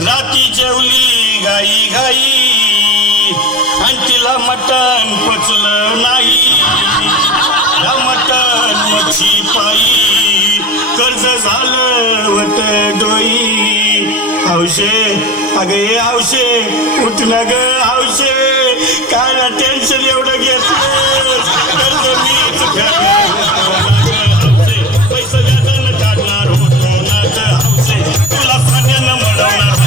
राती जेवली गाई गाई आणि तिला मटण पचलं नाही. या मटण मच्छी पायी कर्ज झालं वट डोई. हौशे अगे हौशे उठ ना ग हौशे, काय टेन्शन एवढं घेतलं कर्ज मीच पैसा व्याजानं काढणार होतो ना ग हौशे, तुला सान्यानं मडवणार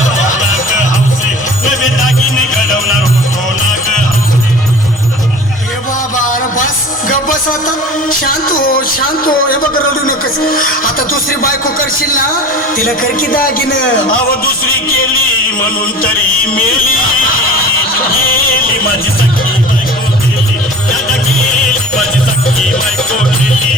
बस आता शांत हो. हे बघ रडू नकस. आता दुसरी बायको करशील ना तिला कर की दागिनं. अव दुसरी केली म्हणून तरी मेली. गेली माझी सखी बायको गेली, दादा गेली माझी सखी बायको गेली.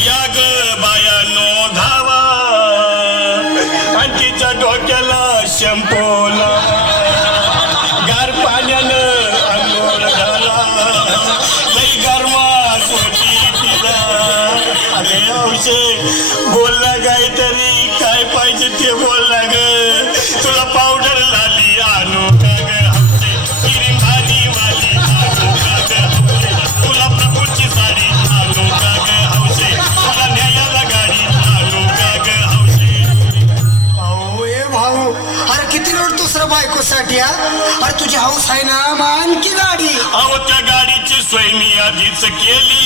या ग बायानो धावा आणि तिच्या डोक्याला शंपोला गार पाण्यानं अंघोळ घाला. लई गरमास होती तिला. अरे औषे बोलला काहीतरी, काय पाहिजे ते बोलला ग. तुला पावडर लाली आणू का ग हौसे, किरी भाजी वाली आणू का ग हौसे, तुला प्रभूची साडी आणू का ग हौसे, तुला न्यायाला गाडी आणू का ग हौसे. भाऊ ए भाऊ, अरे किती रडतोस रे बायकोसाठी? अरे तुझी हौस आहे ना, मान की गाडी. अहो त्या गाडीची सोय मी आधीच केली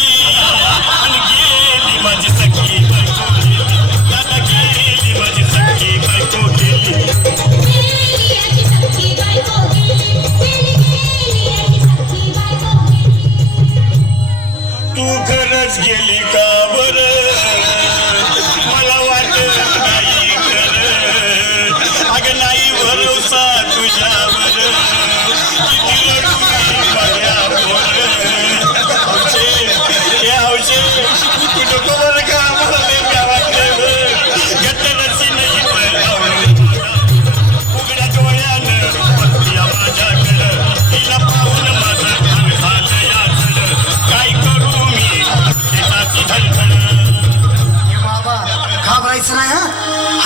आणि गेली माझी सखी बायको गेली, दादा गेली माझी सखी बायको गेली. तू खरंच गेली का बरं, मला वाटत नाही खरं. अगं नाही भरोसा तुझ्यावर, किती रडू माझ्यावर. हौशे हे हौशे तू नको बरं का मला लय गावातलं गटरची नाही उघड्या डोळ्यानं बघतीया माझ्याकडं, तिला पाहून माझं भान झालं याचलं. काय करू मी त्याची धडधड. बाबा घाबरायचं नाही हा.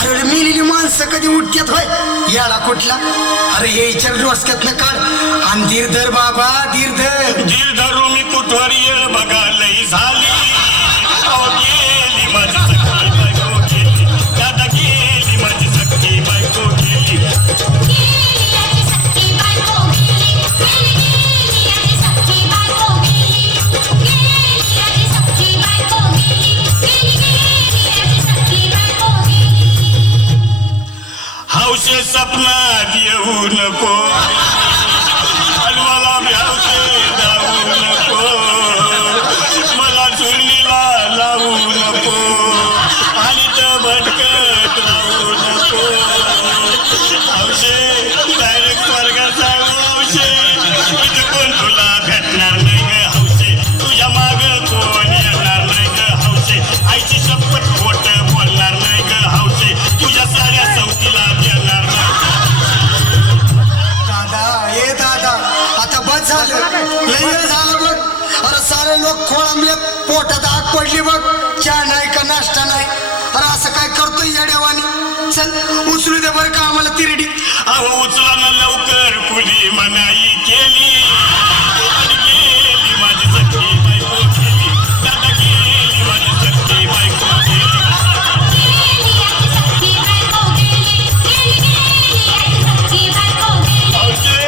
अरे मेलेली माणसं कधी उठतात होय याला कुठला. अरे हे विचार डोसक्यातनं काढ आणि धीर धर बाबा, धीर धर. धीर धरू मी कुठवर येळ बघा लई झाली. अहो गेली माझी सखी बायको गेली, दादा गेली माझी सखी बायको गेली. हौशे सपनात येऊ नको, मला भ्यावशे जाऊ नको, मला चुरणीला लावू नको आणि तर भटकत राहू नको. हौशे डायरेक्ट स्वर्गात जाऊ हौशे, इथं कोण तुला भेटणार नाही ग हौशे, तुझ्या माग कोण येणार नाही ग हौशे, आईची शपथ खोट बोलणार नाही ग हौशे, तुझ्या साऱ्या सवतीला देणार नाही. दादा आता बस झालं, लय वेळ झालं बघ. अरे सारे लोक खोळंबले, पोटात आग पडली बघ. चहा नाही का नाश्ता नाही. अरे असं काय करतोय या देवानी. चल उचलू दे बरं का आम्हाला तिरडी. अहो उचला ना लवकर, कुणी मनाई केली आणि गेली माझी सखी बायको गेली, दादा गेली माझी सखी बायको गेली. हौशे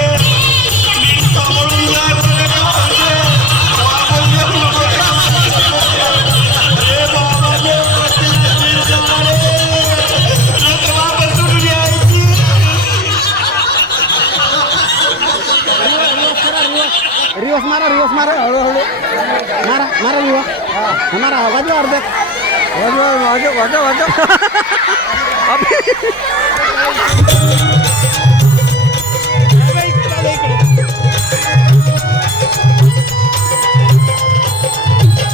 रिवर्स मारा हळूहळू मारा रिवर्स मारा वाजवा अर्ध्यात वाजवा